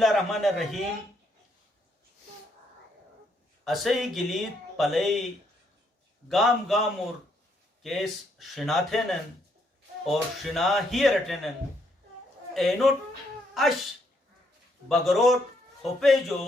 बिस्मिल्लाहिर्रहमानिर्रहीम असई गिलीत पलई गाम गामुर केस शिनाथेनन और शिना हियरटेनन एनोट अश बगरोट होपे जो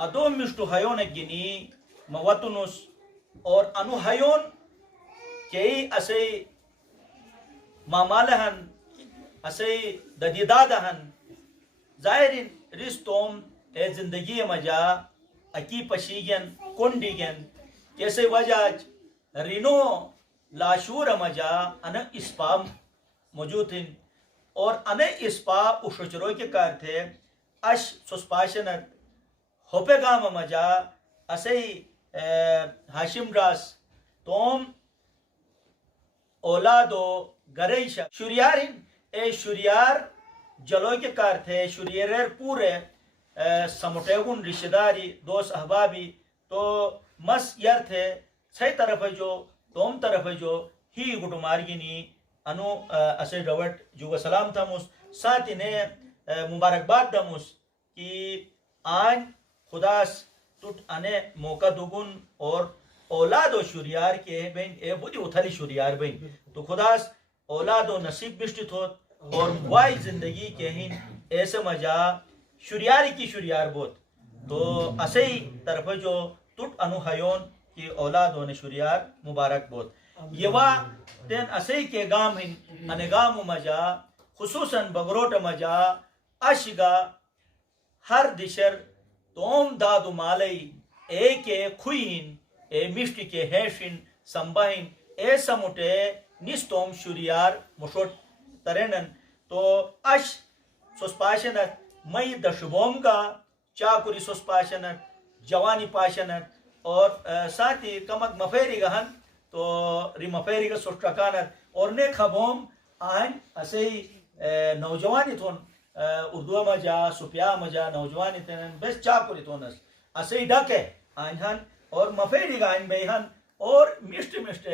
अदो मिष्टु हयोन गिनी मवतुनुस और अनुहयोन केई असई मामालहन असई ददीदादहन जाहिरिन रिस्तोम ए जिंदगी मजा अकी पशीगन कोंडिगन कैसे वजाज रिनो लाशूर मजा अन इस्पा मौजूद हैं और अन इस्पा उशचरो के कार थे अश सुस्पाशनत होपेगाम मजा असई हाशिम रास तोम औलादो गरेशा शुरियारिन ए शुरियार जलो के कार थे शुरियर पूरे समुटेगुन रिश्तेदारी दोस्त अहबाबी तो मस यार थे सही तरफ जो तोम तरफ जो ही गुटुमार्गिनी अनु असे रवट जुग सलाम थमुस साथ इन्हें मुबारकबाद दमुस कि आज खुदास तुट अने मौका दुगुन और औलाद और शुरियार के बेन ए बुद्धि उथली शुरियार बेन तो खुदास औलाद और नसीब बिष्टित हो और वाई जिंदगी के हिन ऐसे मजा शुरियारी की शुरियार बोत तो असई तरफ जो तुट अनुहयोन की औलाद होने शुरियार मुबारक बोत ये वा तेन असई के गाम हिन अने गाम मजा खुसूसन बगरोट मजा अशगा हर दिशर तोम दादु मालई ए के खुइन ए मिष्टि के हेशिन संबाहिन ए समुटे निस्तोम शुरियार मुशोट तरेनन तो अश सुस्पाशनत मई दशबोम का चाकुरी सुस्पाशनत जवानी पाशनत और साथ ही कमक मफेरी गहन तो रिमफेरी का सुस्टकानत और ने खबोम आन असे नौजवानी थोन उर्दू मजा सुपिया मजा नौजवानी तेन बेस चाकुरी थोनस असे डके आइन और मफेरी गाइन बेहन और मिष्ट मिष्ट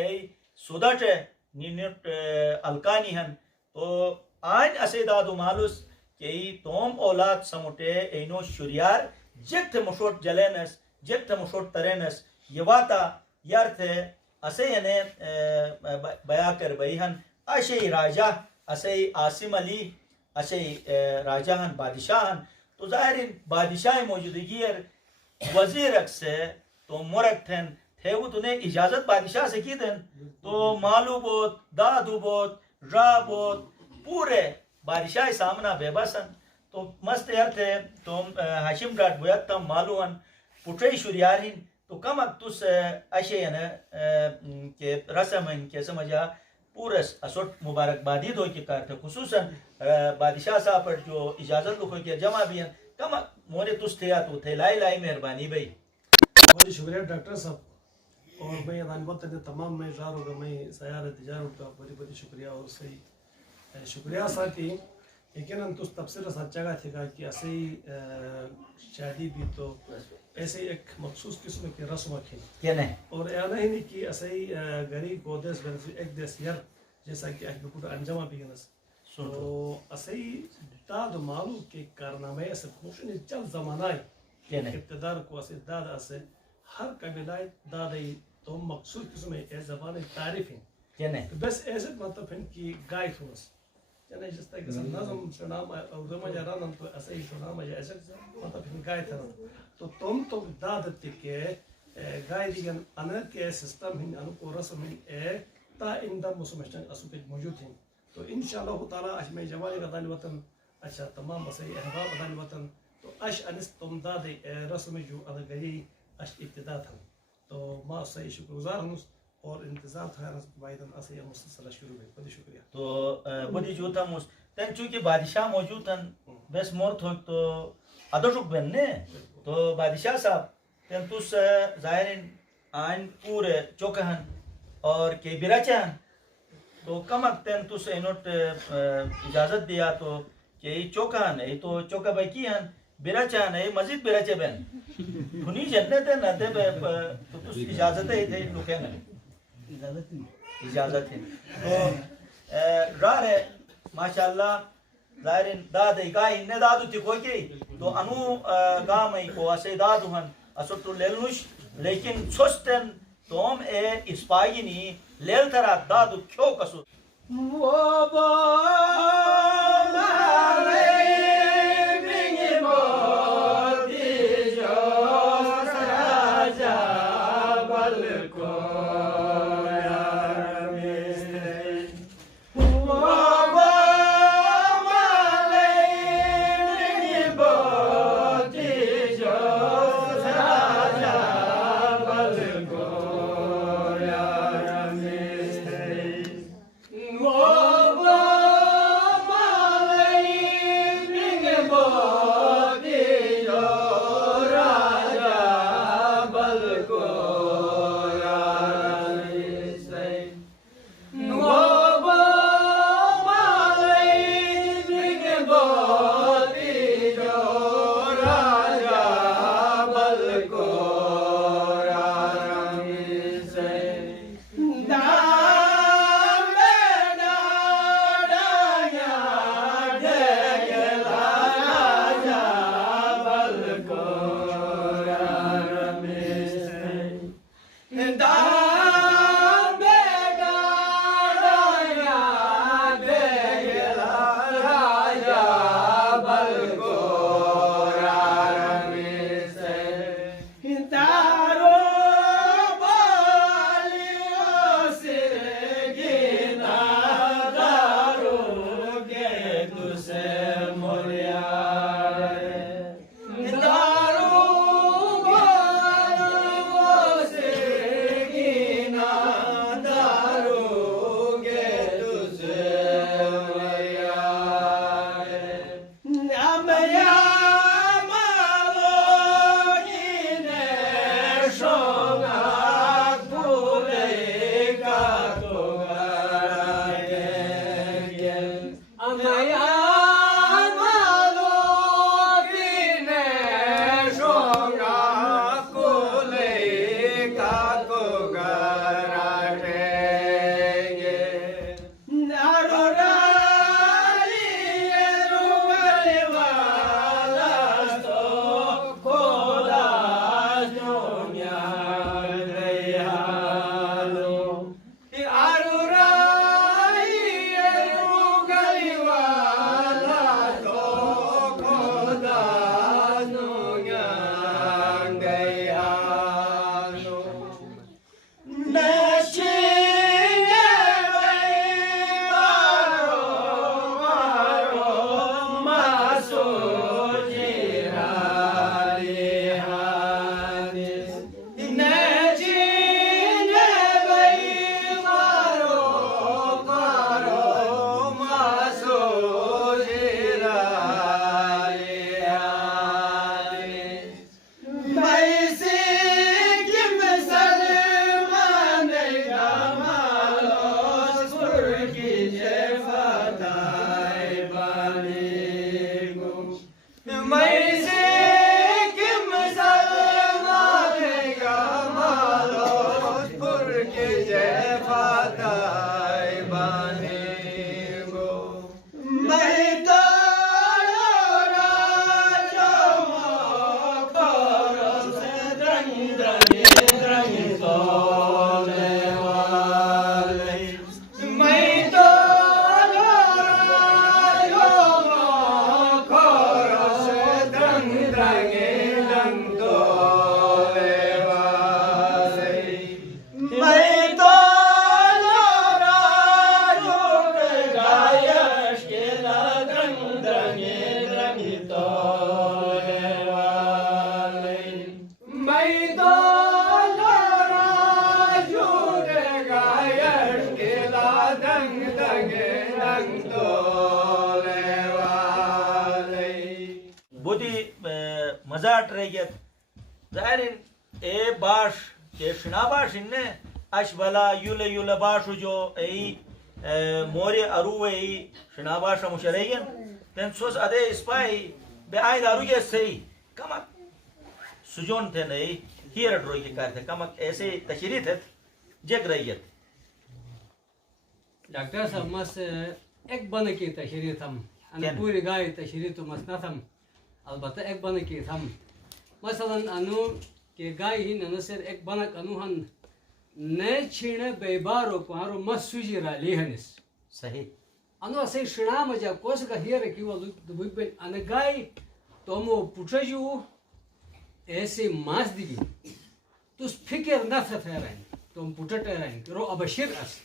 सुदट निनिट अलकानी हन तो आज असे दादू मालूस के तोम औलाद समुटे एनो शुरियार जिक्त मुशोट जलेनस जिक्त मुशोट तरेनस यवाता यार्थ असे यने बया कर बहन अशे राजा असे आसिम अली अशे राजाहन बादशाहन तो जाहिर बादशाह मौजूदगी वजीर से तो मुरक थन थे वो तूने इजाजत बादशाह से की देन तो मालू बोत दादू बोत रा बोत पूरे बादशाह सामना बेबसन तो मस्त यार थे तो हाशिम डाट बुयत तम मालून पुट्रे शुरियारिन तो कम तुस अशे न के रसम के समझा पूरस असोट मुबारकबादी दो के कार थे खुसूसन बादशाह साहब पर जो इजाजत लुको के जमा भी कम मोरे तुस थे तो थे लाई लाई मेहरबानी भाई बहुत शुक्रिया डॉक्टर साहब और मैं अदानबत तमाम मैं जार होगा मैं सयार तिजारत का बहुत बहुत शुक्रिया और सही शुक्रिया साथ ही लेकिन हम तो तफसीर सच्चा थे कि ऐसे शादी भी तो ऐसे एक मखसूस किस्म के रस्म थे और ऐसा ही नहीं कि ऐसे ही गरीब को देश एक देश यार जैसा कि अंजमा भी तो ऐसे ही दाद मालू के कारनामे ऐसे खुशी चल जमाना इब्तदार को ऐसे दाद ऐसे हर कबीलाए दादे तो मखसूस किस्म है ज़बान तारीफ है बस ऐसे मतलब है कि गाय थोस जने जिस तरह के नज़म सुनाम और दमा जरान तो ऐसे ही सुनाम है ऐसे मतलब है गाय था तो तुम तो दाद के गाय दिगन अनर के सिस्टम है अनुको रस्म है ता इंदा मुसमशन असुक मौजूद है तो इंशाअल्लाह ताला अश में जवानी का वतन अच्छा तमाम बस अहबाब अदान वतन तो अश अनिस तुम दाद रस्म जो अद गई अश इब्तिदा था तो माँ सही शुक्रगुजार हूँ और इंतज़ार था वाइदन असे मुसलसल शुरू में बड़ी शुक्रिया तो बड़ी जो था मुस तन चूंकि बादशाह मौजूद तन बस मोर थो तो अदोशुक बनने तो बादशाह साहब तन तुस जाहिर आन पूरे चौकहन और के बिराचहन तो कमक तन तुस इनोट इजाज़त दिया तो के चौकहन है तो चौका बाकी हन बिराचा नहीं मस्जिद बिराचे बन धुनी जन्नत है ना दे तो तुस इजाजत है थे लुके ना इजाजत है तो रार है माशाल्लाह जाहिर दाद गाय ने दादू थी कोई के तो अनु गामई को असे दादुहन असुतु लेलनुश लेकिन सोस्टन तोम ए इस्पागिनी लेल तरा दादु क्यों कसु मजाट रेगेत जाहिर ए बाश के शनाबाश इन्ने अशबला युले युले बाशु जो मोरे अरुवे शनाबाश मुशरेगन तेंसोस अदे स्पाई बे आय दारुगे सही कमक सुजोन थे नहीं हियर ड्रोई के कार थे कमक ऐसे तशरीह थे जग रहीत डॉक्टर साहब मस एक बन की तशरीह थम अन पूरी गाय तशरीह तो मस न थम अलबत्ता एक बन के थम मसलन अनु के गाय ही ननसर एक बनक अनुहन ने छीणे बेबारो पारो मसुजी राली हनिस सही अनु असे शिणा मजा कोस का हियर की वो दुबे अन गाय तोमो पुटजू ऐसे मास दिगी तुस फिकर न थेराइन तुम पुटट राइन रो अबशिर अस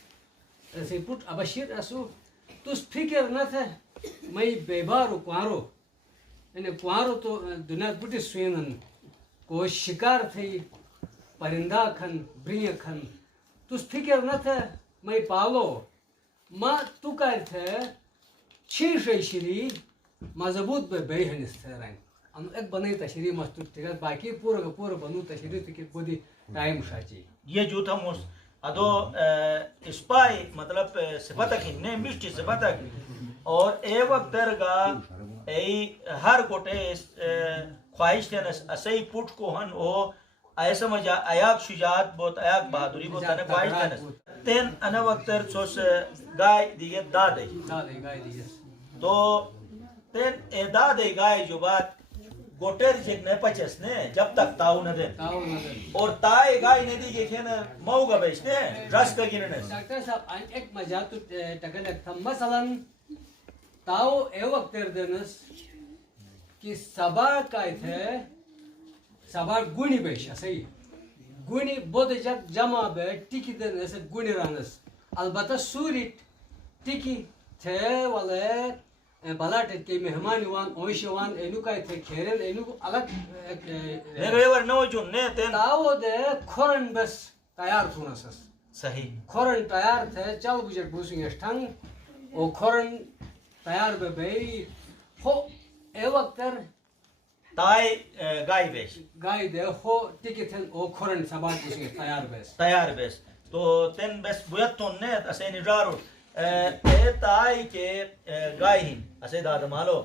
ऐसे पुट अबशिर असु तुस फिकर न थे मई बेबारो क्वारो इने क्वारो तो दुनिया बुटी सुयनन को शिकार थी परिंदा खन ब्रिय खन तुस फिकर न थे मई पालो मा तू कर थे छी श्री मजबूत बे बेहनिस थेराइन अन एक बने तशरी मस्तु ठीक बाकी पूरा बनू तशरी तक बोदी टाइम शाची ये जो था मोस अदो स्पाई मतलब सिफतक हिन्ने मिष्टी सिफतक और ए वक्त दरगा ए हर गोटे ख्वाहिश थे असई पुट को हन ओ ऐसा मजा अयाक शुजात बहुत अयाक बहादुरी बहुत अने ख्वाहिश थे तेन अने वक्त सोस गाय दिए दादे गाय दिए तो तेन ए दादे गाय जो बात गोटेर जितने पचस ने जब तक ताऊ न दे और ताए गाय ने दी के न मौगा बेचने रस का गिरने डॉक्टर साहब एक मजा तो टकन था मसलन ताऊ ए वक्त देनस कि सबा काय थे सबा गुणी बेश सही गुणी बोध जग जमा बे टिकी देनस गुणी रानस अलबत्ता सूरी टिकी थे वाले बलाट के मेहमान युवान ओइशवान एनु काय थे खेरन एनु अलग ने रेवर नो जो ने तेन ताओ दे खोरन बस तैयार थुनस सही खोरन तैयार थे चल बुझे बुसिंग ठंग ओ खोरन तैयार बे बेई हो ए वक्तर ताए गाय बेच गाय दे हो टिकथन ओ खोरन सबात बुसिंग तैयार बेस तो तेन बेस बुयत तो ने असे निजारो ए ताई के गाय हिन असे दाद मालो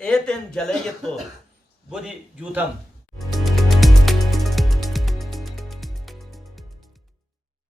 ए तेन जले तो बुदी जूथम